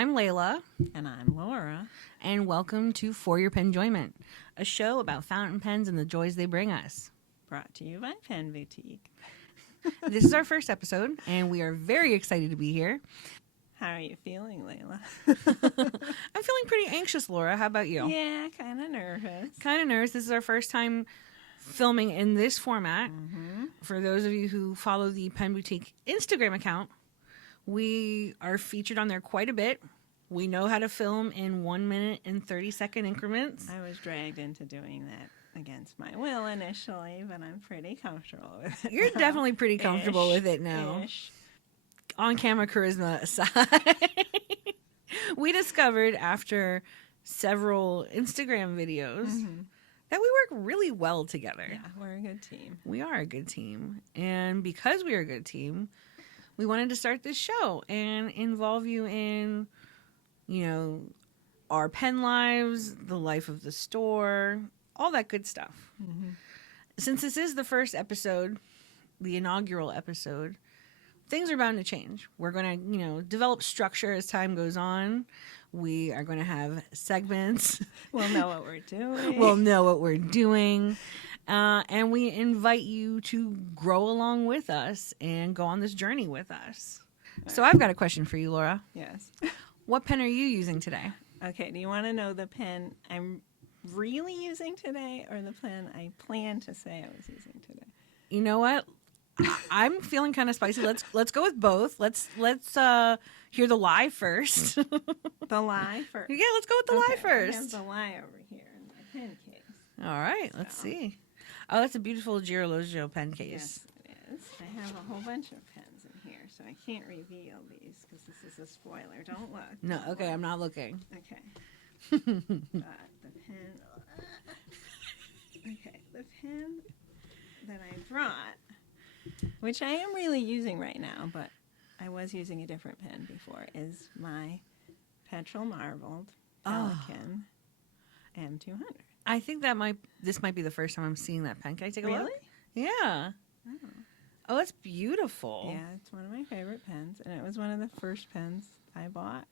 I'm Leila. And I'm Laura. And welcome to For Your Penjoyment, a show about fountain pens and the joys they bring us. Brought to you by Pen Boutique. This is our first episode, and we are very excited to be here. How are you feeling, Leila? I'm feeling pretty anxious, Laura. How about you? Yeah, kind of nervous. Kind of nervous. This is our first time filming in this format. Mm-hmm. For those of you who follow the Pen Boutique Instagram account, we are featured on there quite a bit. We know how to film in 1 minute and 30-second increments. I was dragged into doing that against my will initially, but I'm pretty comfortable with it. You're now. definitely pretty comfortable with it now. On-camera charisma aside, we discovered after several Instagram videos that we work really well together. Yeah, we're a good team. We are a good team. And because we are a good team, we wanted to start this show and involve you in, our pen lives, the life of the store, all that good stuff. Mm-hmm. Since this is the first episode, the inaugural episode, things are bound to change. We're going to, develop structure as time goes on. We are going to have segments. We'll know what we're doing. We'll know what we're doing. And we invite you to grow along with us and go on this journey with us. So I've got a question for you, Laura. Yes. What pen are you using today? Okay, do you want to know the pen I'm really using today or the pen I plan to say I was using today? You know what? I'm feeling kind of spicy. Let's go with both. Let's hear the lie first. The lie first. Yeah, let's go with the lie first. I have the lie over here in my pen case. All right, let's see. Oh, that's a beautiful Girologio pen case. Yes, it is. I have a whole bunch of pens in here, so I can't reveal these because this is a spoiler. Don't look. No, Don't okay, look. I'm not looking. Okay. But the pen. Okay, the pen that I brought, which I am really using right now, but I was using a different pen before, is my Petrol Marbled Pelican M200. I think this might be the first time I'm seeing that pen. Can I take a look? Really? Yeah. Oh, it's beautiful. Yeah, it's one of my favorite pens, and it was one of the first pens I bought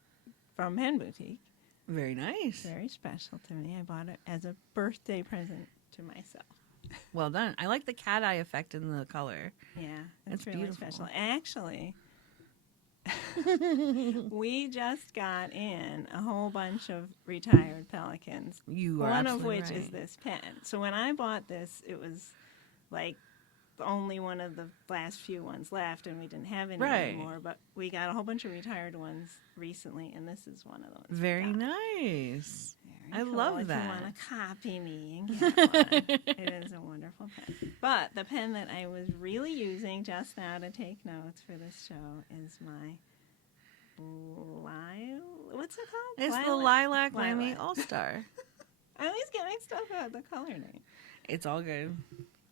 from Pen Boutique. Very nice. Very special to me. I bought it as a birthday present to myself. Well done. I like the cat eye effect in the color. Yeah, That's it's really beautiful. special. Actually, we just got in a whole bunch of retired Pelicans. You are one of absolutely which is right. this pen. So when I bought this, it was like only one of the last few ones left, and we didn't have any anymore. But we got a whole bunch of retired ones recently, and this is one of those. Very nice. Very I cool. love if that. you want to copy me and get one, it is a wonderful pen. But the pen that I was really using just now to take notes for this show is my what's it called? It's the Lilac Lamy All-Star. I always get mixed up about the color name. It's all good.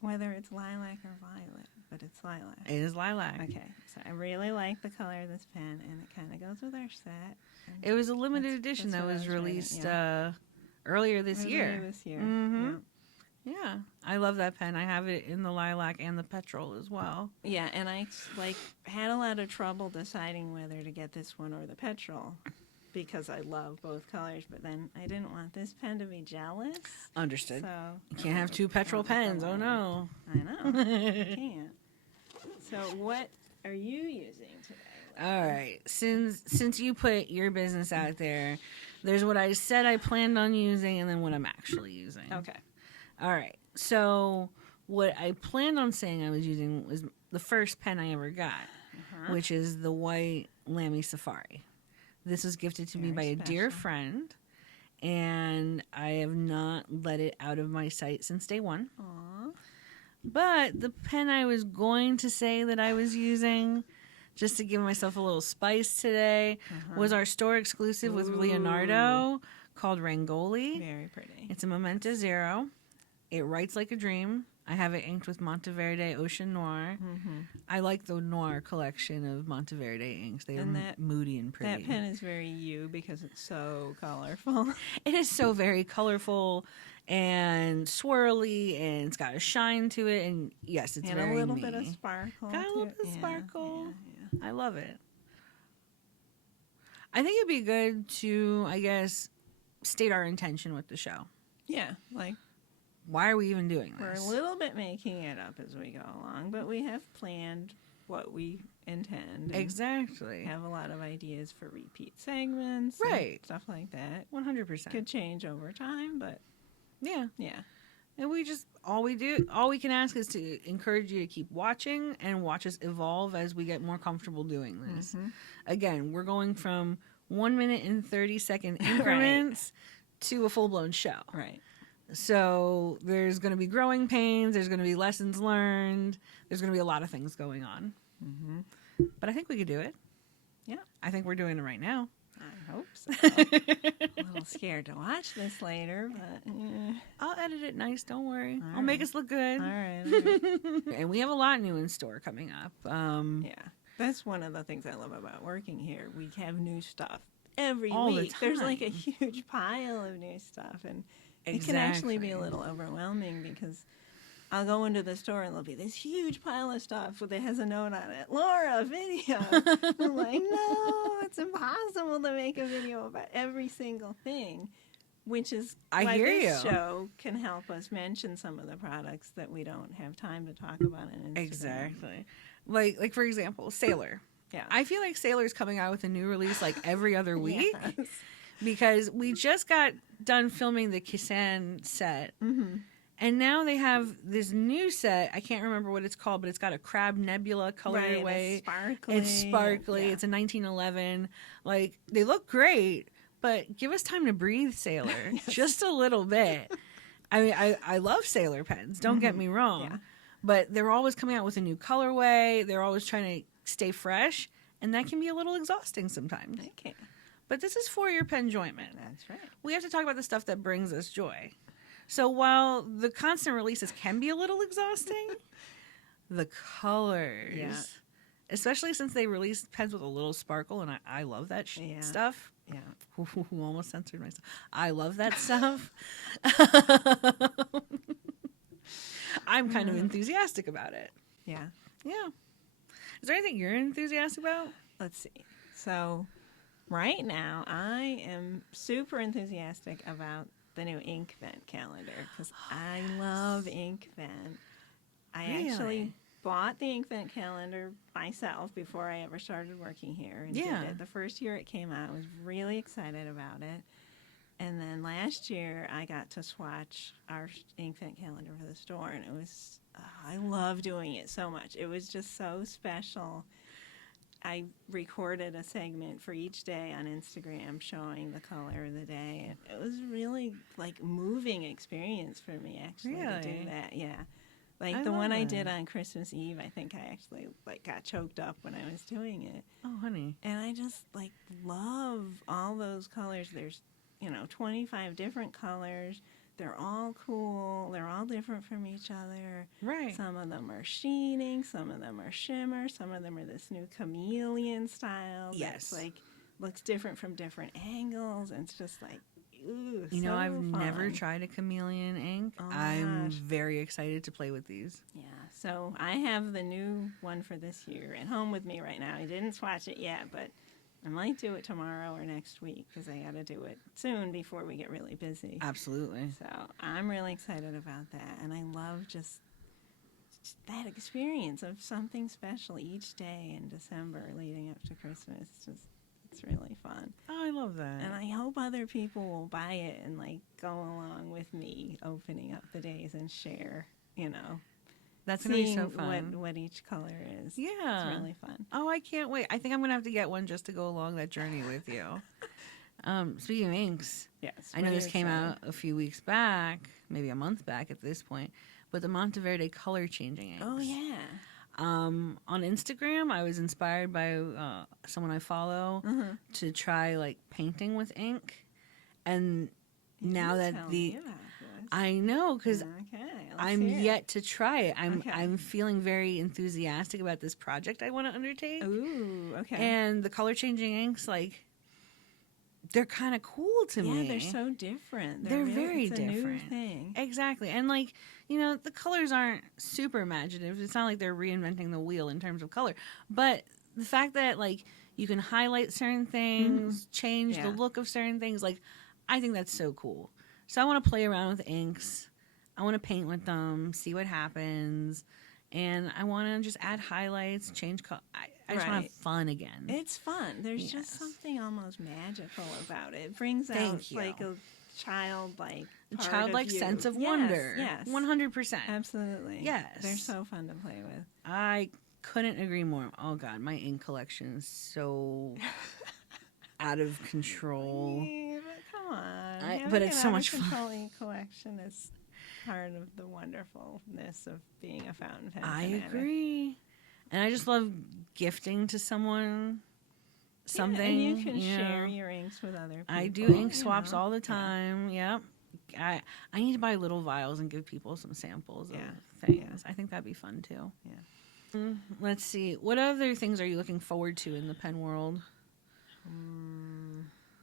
Whether it's lilac or violet, but it's lilac. It is lilac. Okay, so I really like the color of this pen, and it kind of goes with our set. It was a limited edition that's that what I was was writing, released yeah. earlier this year. Mm-hmm. Yeah, I love that pen. I have it in the lilac and the petrol as well. Yeah, and I had a lot of trouble deciding whether to get this one or the petrol because I love both colors, but then I didn't want this pen to be jealous. Understood. So You can't have two petrol pens. Oh no. I know. You can't. So what are you using today? All right. Since you put your business out there, there's what I said I planned on using and then what I'm actually using. Okay. All right. So what I planned on saying I was using was the first pen I ever got, which is the white Lamy Safari. This was gifted to me by a dear friend, and I have not let it out of my sight since day one. Aww. But the pen I was going to say that I was using, just to give myself a little spice today, was our store exclusive with Leonardo called Rangoli. Very pretty. It's a Momenta Zero. It writes like a dream. I have it inked with Monteverde Ocean Noir. Mm-hmm. I like the Noir collection of Monteverde inks. They are moody and pretty. That pen is very you because it's so colorful. It is so very colorful and swirly, and it's got a shine to it. And yes, it's and very a little me. bit of sparkle. Got a little bit of Yeah, sparkle. yeah. I love it. I think it'd be good to, I guess, state our intention with the show. Yeah, like Why are we even doing we're this? a little bit making it up as we go along, but we have planned what we intend. And Exactly. have a lot of ideas for repeat segments, Right. and stuff like that. 100%. Could change over time, but Yeah. yeah, And we just, all we can ask is to encourage you to keep watching and watch us evolve as we get more comfortable doing this. Again, we're going from 1 minute and 30-second increments to a full-blown show. right. So there's going to be growing pains. There's going to be lessons learned. There's going to be a lot of things going on. But I think we could do it. Yeah, I think we're doing it right now. I hope so. A little scared to watch this later, but I'll edit it nice. Don't worry. All I'll make right. us look good. all right. All right. And we have a lot new in store coming up. Yeah, that's one of the things I love about working here. We have new stuff every All the week. There's like a time. huge pile of new stuff, and it can actually be a little overwhelming because I'll go into the store and there'll be this huge pile of stuff that has a note on it. Laura, video. I'm like, no, it's impossible to make a video about every single thing, which is I why hear this you. show can help us mention some of the products that we don't have time to talk about on Instagram. Exactly. Like for example, Sailor. Yeah. I feel like Sailor's coming out with a new release like every other week Yes. because we just got done filming the Kisan set. And now they have this new set. I can't remember what it's called, but it's got a Crab Nebula colorway. Right, it's sparkly. It's sparkly. Yeah. It's a 1911. Like, they look great, but give us time to breathe, Sailor. Yes. Just a little bit. I mean, I love Sailor pens. Don't get me wrong. Yeah. But they're always coming out with a new colorway. They're always trying to stay fresh. And that can be a little exhausting sometimes. Okay. But this is for your penjoyment. That's right. We have to talk about the stuff that brings us joy. So while the constant releases can be a little exhausting, the colors, Yeah. especially since they release pens with a little sparkle, and I love that Yeah. stuff. Yeah. Almost censored myself. I love that stuff. I'm kind of enthusiastic about it. Yeah. Yeah. Is there anything you're enthusiastic about? Let's see. So, right now, I am super enthusiastic about the new InkVent calendar because I love InkVent. I Really? actually bought the InkVent calendar myself before I ever started working here and Yeah. did it. The first year it came out, I was really excited about it. And then last year, I got to swatch our InkVent calendar for the store, and it was, I love doing it so much. It was just so special. I recorded a segment for each day on Instagram showing the color of the day. And it was really like moving experience for me actually to Really? do that. Yeah. Like I the one love I that. did on Christmas Eve, I think I actually like got choked up when I was doing it. Oh, honey. And I just like love all those colors. There's, 25 different colors. They're all cool. They're all different from each other. Right. Some of them are sheening. Some of them are shimmer. Some of them are this new chameleon style. Yes. That's like looks different from different angles. And it's just like, ooh, You know, so I've never fun. tried a chameleon ink. Oh my I'm gosh. very excited to play with these. Yeah. So I have the new one for this year at home with me right now. I didn't swatch it yet, but I might do it tomorrow or next week because I got to do it soon before we get really busy. Absolutely. So I'm really excited about that. And I love just that experience of something special each day in December leading up to Christmas. It's really fun. Oh, I love that. And I hope other people will buy it and like go along with me opening up the days and share, That's going to be so seeing fun. what each color is. Yeah. It's really fun. Oh, I can't wait. I think I'm going to have to get one just to go along that journey with you. Speaking of inks, Yes. I know this came out a few weeks back, maybe a month back at this point, but the Monteverde color changing inks. Oh, yeah. On Instagram, I was inspired by someone I follow to try like painting with ink. And now You that tell the me about this. I know, because Okay, let's I'm hear it. yet to try it. Okay. I'm feeling very enthusiastic about this project I want to undertake. Ooh, okay. And the color changing inks, like, they're kind of cool to me. Yeah, they're so different. They're really, very it's a new different. thing. Exactly. And, like, the colors aren't super imaginative. It's not like they're reinventing the wheel in terms of color. But the fact that, like, You can highlight certain things, change the Yeah. look of certain things. Like, I think that's so cool. So I want to play around with inks. I want to paint with them, see what happens. And I want to just add highlights, change color. I just want to have fun again. It's fun. There's Yes. just something almost magical about it. It brings out Thank you. like a childlike A part childlike of you. sense of Yes, wonder. Yes. 100%. Absolutely. Yes. They're so fun to play with. I couldn't agree more. Oh, God, my ink collection is so out of control. Yeah, but come on. But Having it's an so much out-of-control ink collection is part of the wonderfulness of being a fountain pen I fanatic. agree. And I just love gifting to someone something. And you can know. share your inks with other people. I do ink swaps all the time. Yep. I need to buy little vials and give people some samples of things. I think that'd be fun too. Yeah. Let's see. What other things are you looking forward to in the pen world?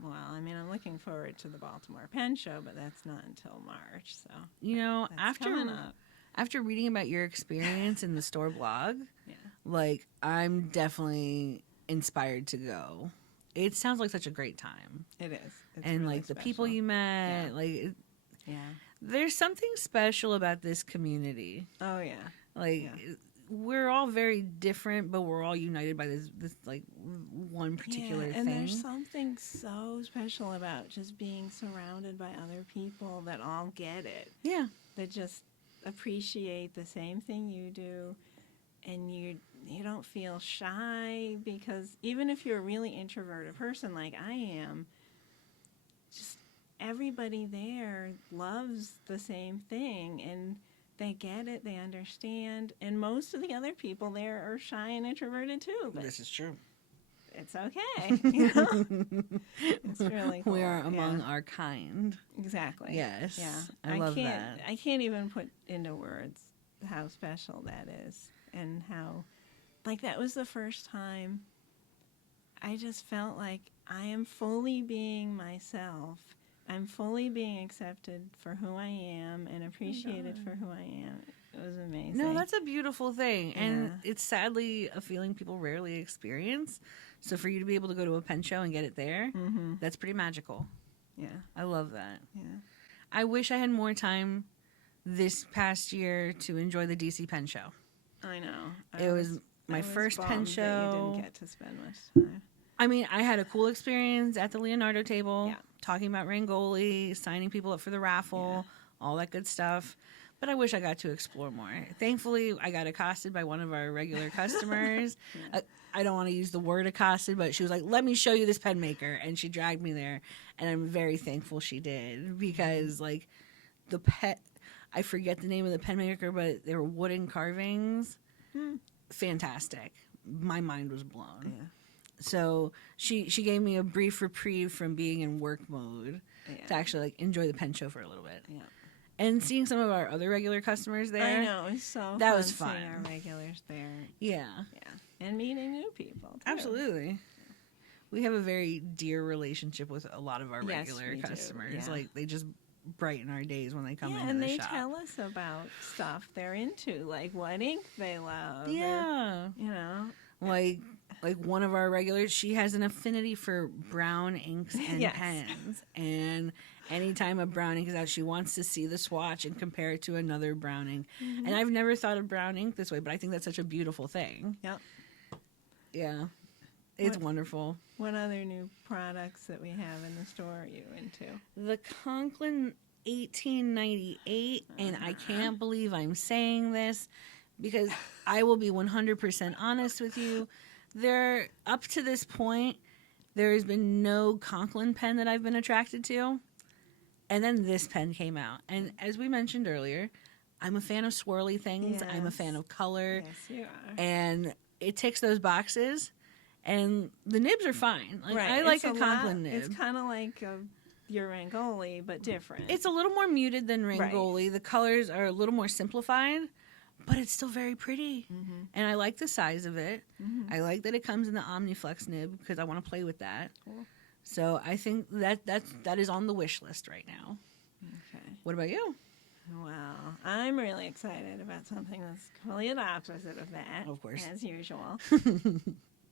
Well, I mean, I'm looking forward to the Baltimore Pen Show, but that's not until March. So You know, that's coming up. after reading about your experience in the store blog, like I'm definitely inspired to go. It sounds like such a great time. It is. It's And really like the special. people you met, Yeah. there's something special about this community. Oh yeah. Like we're all very different, but we're all united by this like one particular and thing. there's something so special about just being surrounded by other people that all get it. Yeah. That just appreciate the same thing you do, and you don't feel shy, because even if you're a really introverted person like I am, just everybody there loves the same thing, and they get it, they understand, and most of the other people there are shy and introverted too. But This is true. it's okay. You know? It's really cool. We are among our kind. Exactly. Yes. Yeah. I love that. I can't even put into words how special that is, and how, like, that was the first time I just felt like I am fully being myself. I'm fully being accepted for who I am and appreciated for who I am. It was amazing. No, that's a beautiful thing. And Yeah. it's sadly a feeling people rarely experience. So for you to be able to go to a pen show and get it there, that's pretty magical. Yeah. I love that. Yeah. I wish I had more time this past year to enjoy the DC Pen Show. I know. It was my first pen bummed that show. you didn't get to spend much time. I mean, I had a cool experience at the Leonardo table, Yeah. talking about Rangoli, signing people up for the raffle, all that good stuff. But I wish I got to explore more. Thankfully, I got accosted by one of our regular customers. I don't want to use the word accosted, but she was like, let me show you this pen maker. And she dragged me there. And I'm very thankful she did, because like I forget the name of the pen maker, but they were wooden carvings. Fantastic. My mind was blown. Yeah. So she gave me a brief reprieve from being in work mode to actually like enjoy the pen show for a little bit. Yeah. And seeing some of our other regular customers there. I know, it's so That fun was fun. seeing our regulars there. Yeah. Yeah. And meeting new people, too. Absolutely. We have a very dear relationship with a lot of our Yes, regular we do, customers. yeah. Like they just brighten our days when they come into and the they shop. tell us about stuff they're into, like what ink they love. Yeah. Or, you know. Like one of our regulars, she has an affinity for brown inks and Yes. pens. And anytime a brown ink is out, she wants to see the swatch and compare it to another brown ink. And I've never thought of brown ink this way, but I think that's such a beautiful thing. Yep. Yeah. It's wonderful. What other new products that we have in the store are you into? The Conklin 1898, and I can't believe I'm saying this because I will be 100% honest with you. There, up to this point, there has been no Conklin pen that I've been attracted to. And then this pen came out. And as we mentioned earlier, I'm a fan of swirly things. I'm a Yes. fan of color. Yes, you are. And it ticks those boxes. And the nibs are fine. Like Right. I like It's a lot- Conklin nib. It's kind of like your Rangoli, but different. It's a little more muted than Rangoli. The colors are a little more simplified, but it's still very pretty. And I like the size of it. I like that it comes in the Omniflex nib because I want to play with that. Cool. So I think that is on the wish list right now. Okay. What about you? Well, I'm really excited about something that's completely the opposite of that. Of course. As usual.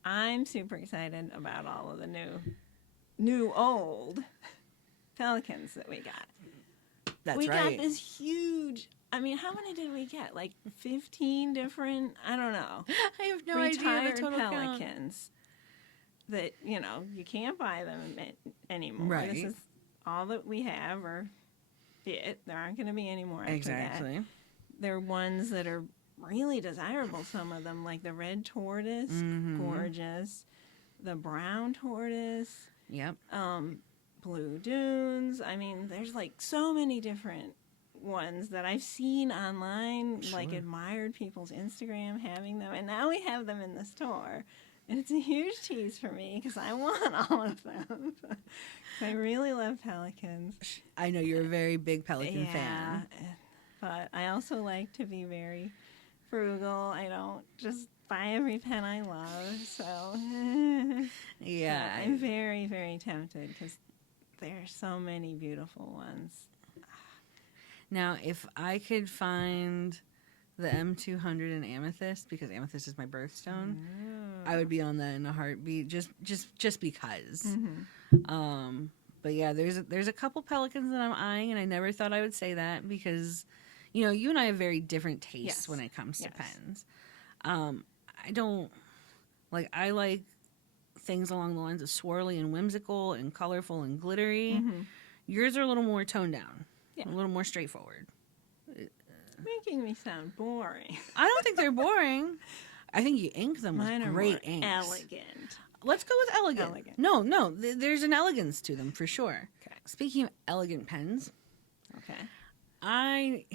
I'm super excited about all of the new old Pelicans that we got. That's we right. got this huge. I mean, how many did we get? Like 15 different. I don't know. I have no retired idea the total Pelicans count. that you can't buy them anymore. Right. This is all that we have, or it. There aren't going to be any more after Exactly. that. They're ones that are really desirable. Some of them, like the red tortoise, gorgeous. The brown tortoise. Yep. Blue dunes. I mean, there's like so many different ones that I've seen online, like admired people's Instagram having them, and now we have them in the store. And it's a huge tease for me because I want all of them. I really love pelicans. I know you're a very big Pelican fan. But I also like to be very frugal. I don't just buy every pen I love. So Yeah. I'm very, very tempted because there are so many beautiful ones. Now, if I could find the M200 in amethyst, because amethyst is my birthstone, I would be on that in a heartbeat, just because. But yeah, there's a couple Pelicans that I'm eyeing, and I never thought I would say that because, you and I have very different tastes when it comes to pens. I like things along the lines of swirly and whimsical and colorful and glittery. Yours are a little more toned down, a little more straightforward. Making me sound boring. I don't think they're boring. I think you ink them Mine with are great more inks. elegant. Let's go with elegant. No, there's an elegance to them for sure. Okay. Speaking of elegant pens, Okay.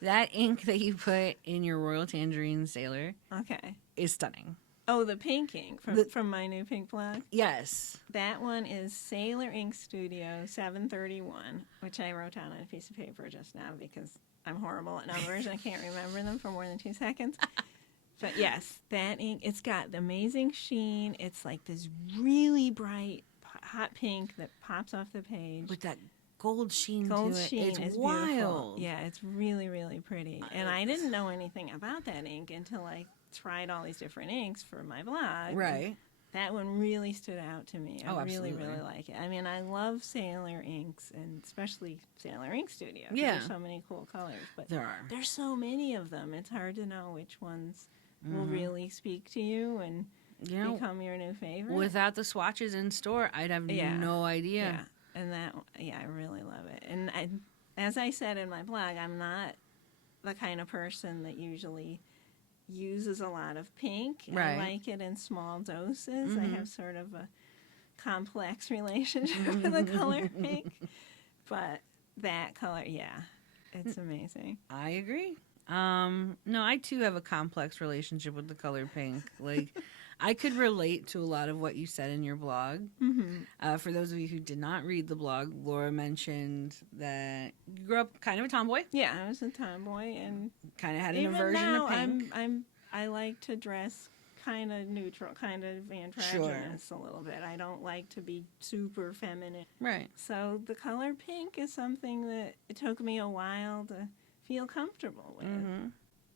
that ink that you put in your Royal Tangerine Sailor Okay. is stunning. Oh, the pink ink from my new pink blog. Yes. That one is Sailor Ink Studio 731, which I wrote down on a piece of paper just now because I'm horrible at numbers and I can't remember them for more than 2 seconds. But yes, that ink, it's got the amazing sheen. It's like this really bright, hot pink that pops off the page. With that gold sheen Gold to it. sheen It's is wild. beautiful. Yeah, it's really, really pretty. And I didn't know anything about that ink until I tried all these different inks for my blog. Right. That one really stood out to me. I really, absolutely. really like it. I mean, I love Sailor inks, and especially Sailor Ink Studio. Yeah. There's so many cool colors. But There are. there's so many of them. It's hard to know which ones will really speak to you and become your new favorite. Without the swatches in store, I'd have no idea. Yeah. And I really love it. And as I said in my blog, I'm not the kind of person that usually uses a lot of pink. Right. I like it in small doses. I have sort of a complex relationship with the color pink. But that color, it's amazing. I agree. No, I too have a complex relationship with the color pink. Like, I could relate to a lot of what you said in your blog. For those of you who did not read the blog, Laura mentioned that you grew up kind of a tomboy. Yeah, I was a tomboy, and Kind of had an even aversion now, to pink. I like to dress kind of neutral, kind of androgynous a little bit. I don't like to be super feminine. Right. So the color pink is something that it took me a while to feel comfortable with.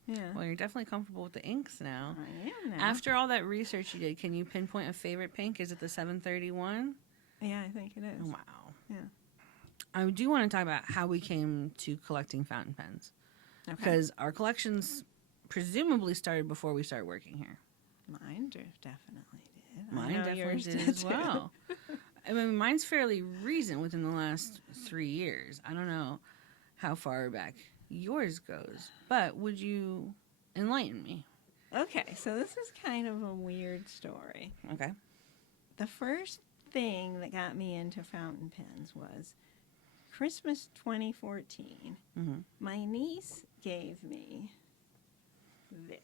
Yeah. Well, you're definitely comfortable with the inks now. I am now. After all that research you did, can you pinpoint a favorite pink? Is it the 731? Yeah, I think it is. Wow. Yeah. I do want to talk about how we came to collecting fountain pens. Okay. Because our collections presumably started before we started working here. Mine definitely did. Mine definitely did as well. I mean, mine's fairly recent, within the last 3 years. I don't know how far back yours goes, but would you enlighten me? Okay, so this is kind of a weird story. Okay. The first thing that got me into fountain pens was Christmas 2014. My niece gave me this.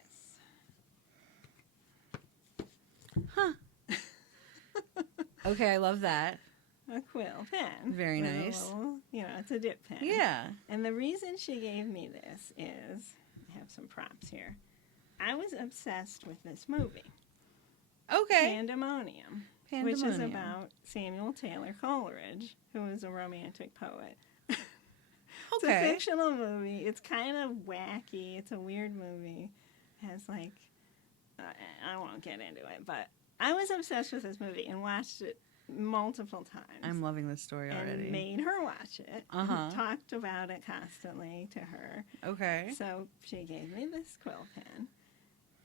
Okay, I love that. A quill pen. Very with a nice. little, it's a dip pen. Yeah. And the reason she gave me this is, I have some props here. I was obsessed with this movie. Okay. Pandemonium. Which is about Samuel Taylor Coleridge, who is a romantic poet. It's a fictional movie. It's kind of wacky. It's a weird movie. It has like I won't get into it, but I was obsessed with this movie and watched it multiple times. I'm loving this story already. And made her watch it. Uh-huh. Talked about it constantly to her. Okay. So she gave me this quill pen.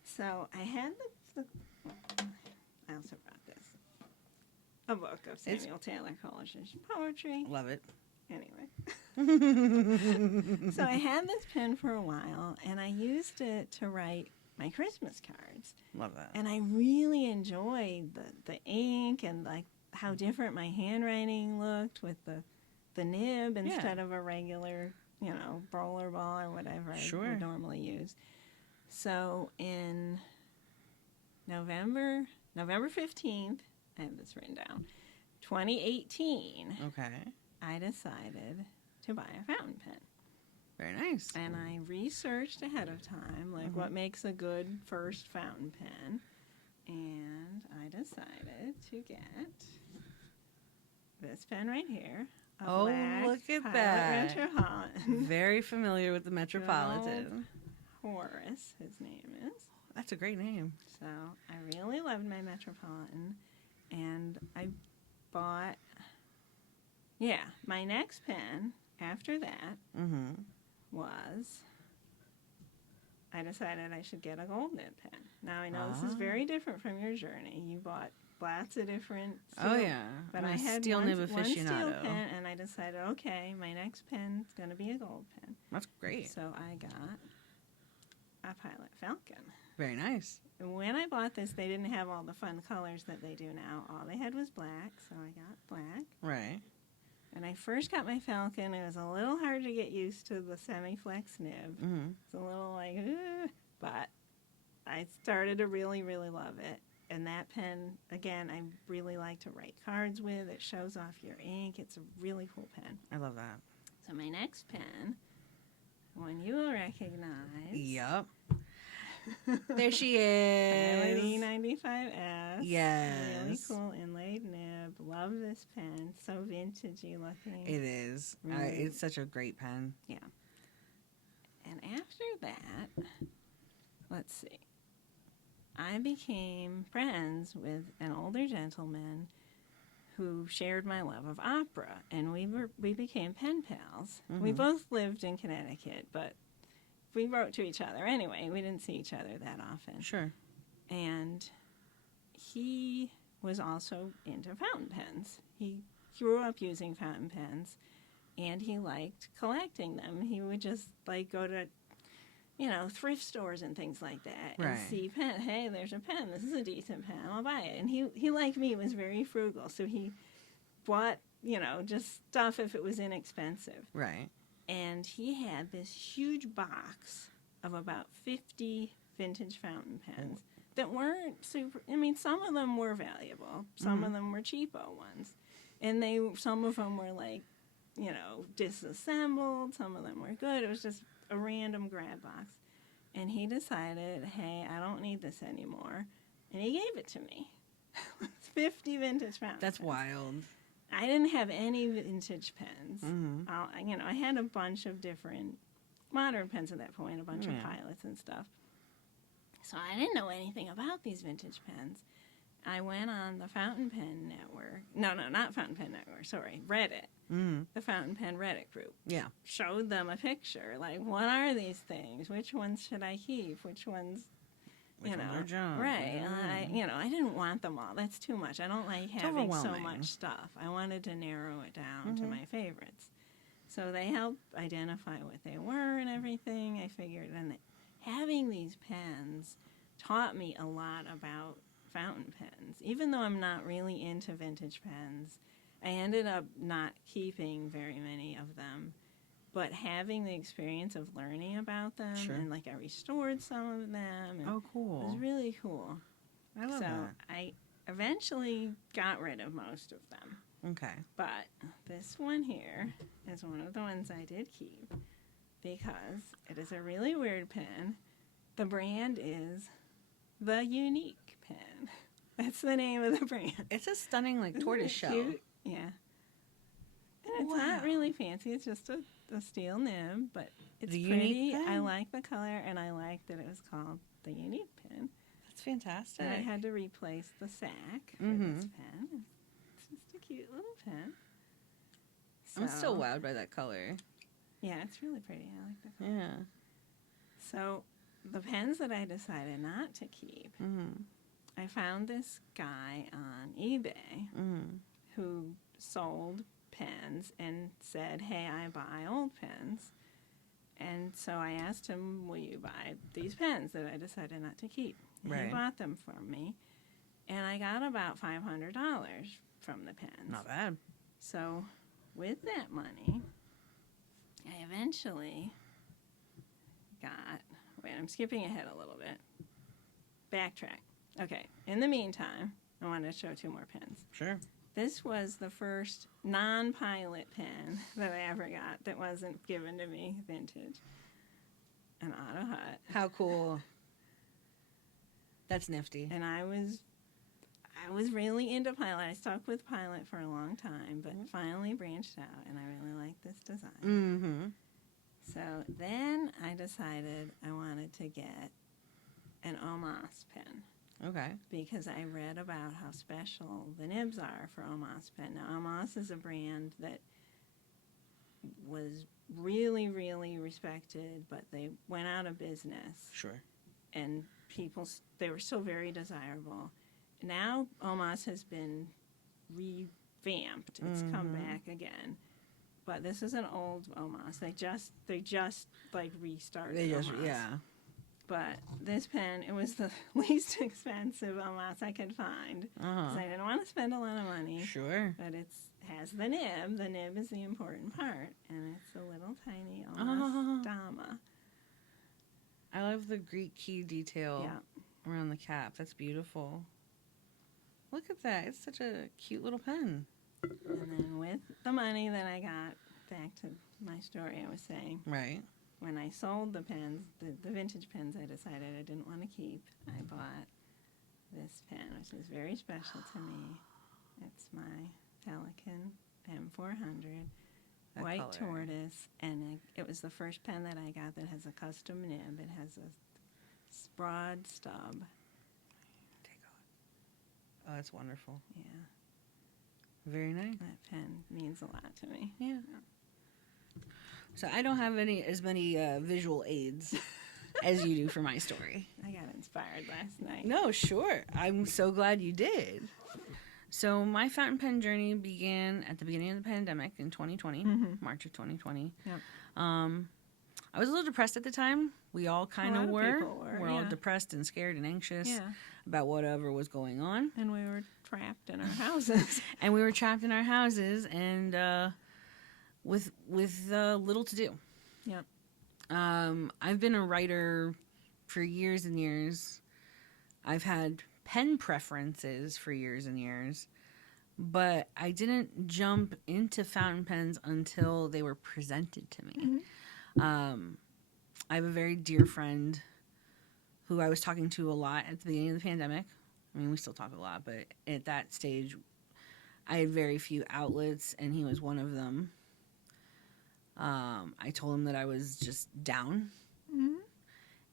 So I had I also brought this. A book of Samuel Taylor Coleridge's poetry. Love it. Anyway. So I had this pen for a while, and I used it to write my Christmas cards. Love that. And I really enjoyed the ink and like how different my handwriting looked with the nib instead of a regular, roller ball or whatever I would normally use. So in November 15th, I have this written down, 2018, I decided to buy a fountain pen. Very nice. And I researched ahead of time, like what makes a good first fountain pen. And I decided to get this pen right here. Oh, look at that. Metropolitan. Very familiar with the Metropolitan. Horus, his name is. That's a great name. So I really loved my Metropolitan. And I bought, my next pen after that was, I decided I should get a gold nib pen. Now I know this is very different from your journey. You bought lots of different steel, but I had steel nib one aficionado. Steel pen, and I decided, okay, my next pen is going to be a gold pen. That's great. So I got a Pilot Falcon. Very nice. When I bought this, they didn't have all the fun colors that they do now. All they had was black, so I got black. Right. When I first got my Falcon, it was a little hard to get used to the semi-flex nib. It's a little like, but I started to really, really love it. And that pen, again, I really like to write cards with. It shows off your ink. It's a really cool pen. I love that. So my next pen, one you will recognize. Yep. There she is. E95S. Yes. Really cool inlaid nib. Love this pen. So vintagey looking. It is. Really. It's such a great pen. Yeah. And after that, let's see. I became friends with an older gentleman who shared my love of opera, and we became pen pals. We both lived in Connecticut, but we wrote to each other anyway. We didn't see each other that often. Sure. And he was also into fountain pens. He grew up using fountain pens, and he liked collecting them. He would just go to thrift stores and things like that, and see pen. Hey, there's a pen. This is a decent pen. I'll buy it. And he like me, was very frugal, so he bought just stuff if it was inexpensive. Right. And he had this huge box of about 50 vintage fountain pens that weren't super. I mean, some of them were valuable. Some of them were cheapo ones, and some of them were disassembled. Some of them were good. It was just a random grab box. And he decided, hey, I don't need this anymore. And he gave it to me. 50 vintage fountain That's pens. wild. I didn't have any vintage pens. I had a bunch of different modern pens at that point, a bunch of pilots and stuff. So I didn't know anything about these vintage pens. I went on the Fountain Pen Network. No, not Fountain Pen Network. Sorry, Reddit. The Fountain Pen Reddit group. Yeah. Showed them a picture. Like, what are these things? Which ones should I keep? Which ones, Which ones are junk? right? And I didn't want them all. That's too much. I don't like having so much stuff. I wanted to narrow it down to my favorites. So they helped identify what they were and everything. I figured, and having these pens taught me a lot about fountain pens. Even though I'm not really into vintage pens, I ended up not keeping very many of them. But having the experience of learning about them, and I restored some of them. And cool. It was really cool. I love that. So I eventually got rid of most of them. Okay. But this one here is one of the ones I did keep because it is a really weird pen. The brand is The Unique Pen. That's the name of the brand. It's a stunning tortoise shell. Cute? Yeah. And it's not really fancy. It's just a steel nib, but it's the pretty. Unique Pen? I like the color, and I like that it was called The Unique Pen. That's That's fantastic. And I had to replace the sack for this pen. It's just a cute little pen. I'm still So- wowed by that color. Yeah, it's really pretty. I like the color. Yeah. So the pens that I decided not to keep, I found this guy on eBay who sold pens and said, hey, I buy old pens. And so I asked him, will you buy these pens that I decided not to keep? And Right. he bought them for me. And I got about $500 from the pens. Not bad. So with that money, I eventually got, wait, I'm skipping ahead a little bit. Backtrack. Okay, in the meantime, I wanted to show 2 more pens. Sure. This was the first non-pilot pen that I ever got that wasn't given to me vintage. An Auto Hut. How cool. That's nifty. And I was really into Pilot. I stuck with Pilot for a long time, but finally branched out, and I really like this design. Mm-hmm. So then I decided I wanted to get an Omas Pen Okay. because I read about how special the nibs are for Omas Pen. Now, Omas is a brand that was really, really respected, but they went out of business, Sure. and they were still very desirable. Now Omas has been revamped. It's come back again. But this is an old Omas. They just like restarted Omas. Yeah. But this pen, it was the least expensive Omas I could find. 'Cause I didn't want to spend a lot of money. Sure. But it has the nib. The nib is the important part. And it's a little tiny Omas Dama. I love the Greek key detail Yeah. around the cap. That's beautiful. Look at that. It's such a cute little pen. And then with the money that I got, back to my story I was saying, Right. when I sold the pens, the vintage pens I decided I didn't want to keep, I bought this pen, which is very special to me. It's my Pelican M400, That white color. tortoise, and it was the first pen that I got that has a custom nib. It has a broad stub. Take a look. Oh, that's wonderful. Yeah, Very nice. that pen means a lot to me. Yeah. So I don't have as many visual aids as you do for my story. I got inspired last night. No, sure. I'm so glad you did. So my fountain pen journey began at the beginning of the pandemic in 2020, March of 2020. Yep. I was a little depressed at the time. We all kind lot of of were. people were, We're all yeah. depressed and scared and anxious Yeah, about whatever was going on. and we were trapped in our houses. And we were trapped in our houses and with little to do. Yep. I've been a writer for years and years. I've had pen preferences for years and years, but I didn't jump into fountain pens until they were presented to me. I have a very dear friend who I was talking to a lot at the beginning of the pandemic. I mean, we still talk a lot, but at that stage, I had very few outlets, and he was one of them. I told him that I was just down,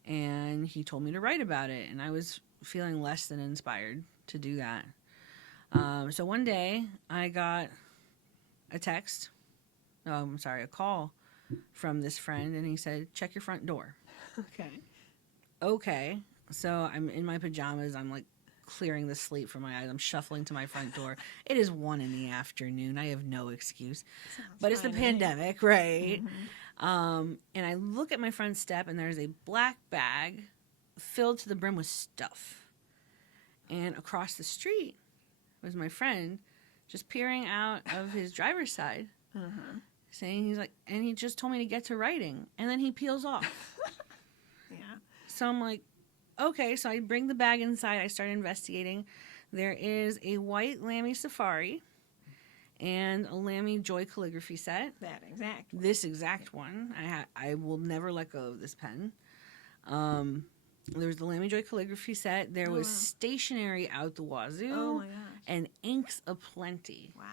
and he told me to write about it, and I was feeling less than inspired to do that. So one day, I got a call from this friend, and he said, check your front door. Okay. So I'm in my pajamas. I'm like clearing the sleep from my eyes. I'm shuffling to my front door. It is 1 PM. I have no excuse. But it's the pandemic, right? And I look at my front step, and there's a black bag filled to the brim with stuff. And across the street was my friend just peering out of his driver's side, saying and he just told me to get to writing. And then he peels off. Yeah. So I'm like, okay. So I bring the bag inside. I start investigating. There is a white Lamy Safari and a Lamy Joy calligraphy set. That exact one. This exact one. I will never let go of this pen. There was the Lamy Joy calligraphy set. There was stationery out the wazoo. Oh my gosh. And inks aplenty. Wow.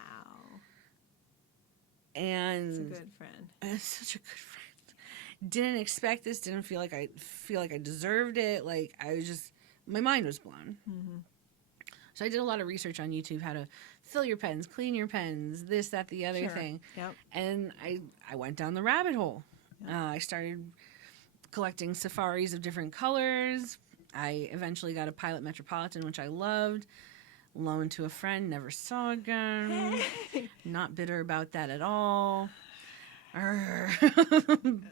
And It's a good friend. it's such a good friend. Didn't expect this. Didn't feel like I deserved it. Like I was just my mind was blown. So I did a lot of research on YouTube, how to fill your pens, clean your pens, this, that, the other thing. Yep. And I went down the rabbit hole. I started collecting safaris of different colors. I eventually got a Pilot Metropolitan, which I loved. Loaned to a friend, never saw again. Not bitter about that at all.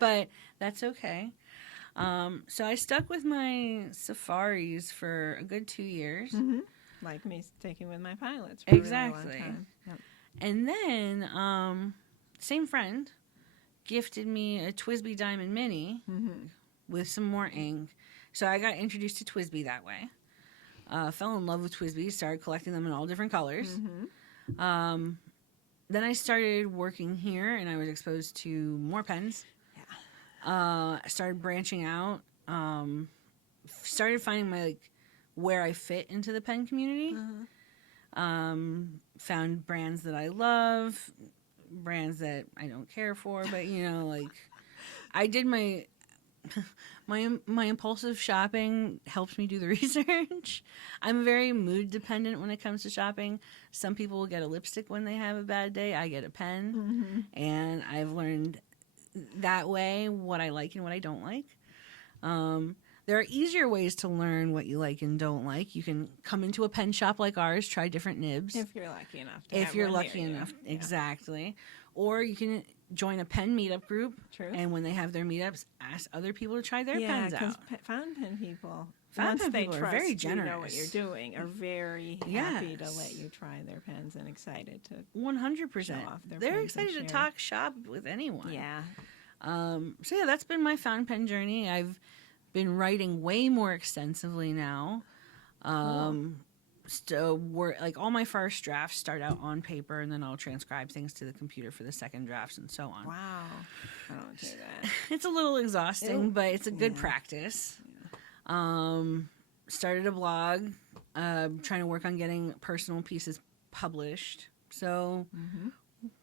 But that's okay. So I stuck with my safaris for a good 2 years. Like me sticking with my pilots for Exactly. a really long time. Yep. And then, same friend gifted me a TWSBI Diamond Mini with some more ink. So I got introduced to TWSBI that way. Fell in love with TWSBI, started collecting them in all different colors. Then I started working here, and I was exposed to more pens. I started branching out. Started finding my where I fit into the pen community. Found brands that I love, brands that I don't care for, but I did my impulsive shopping helps me do the research. I'm very mood dependent when it comes to shopping. Some people will get a lipstick when they have a bad day. I get a pen, and I've learned that way what I like and what I don't like. There are easier ways to learn what you like and don't like. You can come into a pen shop like ours, try different nibs. If you're lucky enough. Exactly. Or you can join a pen meetup group. True. And when they have their meetups, ask other people to try their pens out. Yeah, because fountain pen people, Fountain once pen they people are trust very you generous. know what you're doing, are very happy to let you try their pens and excited to 100%. show off their They're pens and excited to share. talk shop with anyone. Yeah. So yeah, that's been my fountain pen journey. I've been writing way more extensively now. So all my first drafts start out on paper, and then I'll transcribe things to the computer for the second drafts and so on. Wow. I don't do that. It's a little exhausting, but it's a good practice. Started a blog, trying to work on getting personal pieces published. So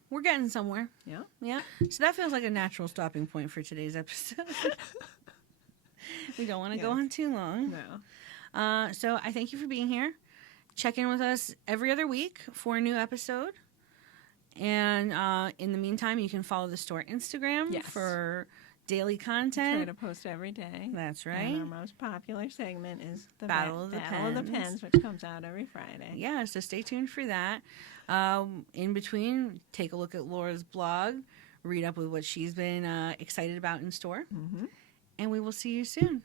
we're getting somewhere. Yeah. Yeah. So that feels like a natural stopping point for today's episode. We don't want to go on too long. No. So I thank you for being here. Check in with us every other week for a new episode. And in the meantime, you can follow the store Instagram for daily content. Try to post every day. That's right. And our most popular segment is the Battle of the Pens, which comes out every Friday. Yeah, so stay tuned for that. In between, take a look at Laura's blog, read up with what she's been excited about in store. And we will see you soon.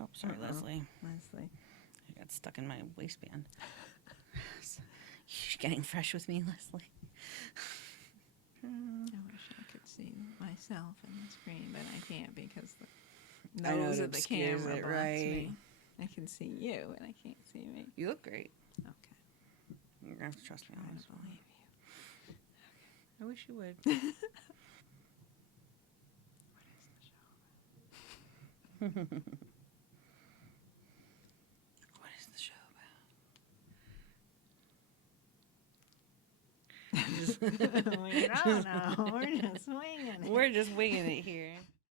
Oh, sorry, Leslie. I got stuck in my waistband. You're getting fresh with me, Leslie. I wish I could see myself in the screen, but I can't because the nose of the camera blocks me. I can see you, and I can't see me. You look great. Okay. You're going to have to trust me on I this one. believe you. I wish you would. What is the show about? We don't know. We're just winging it. We're just winging it here.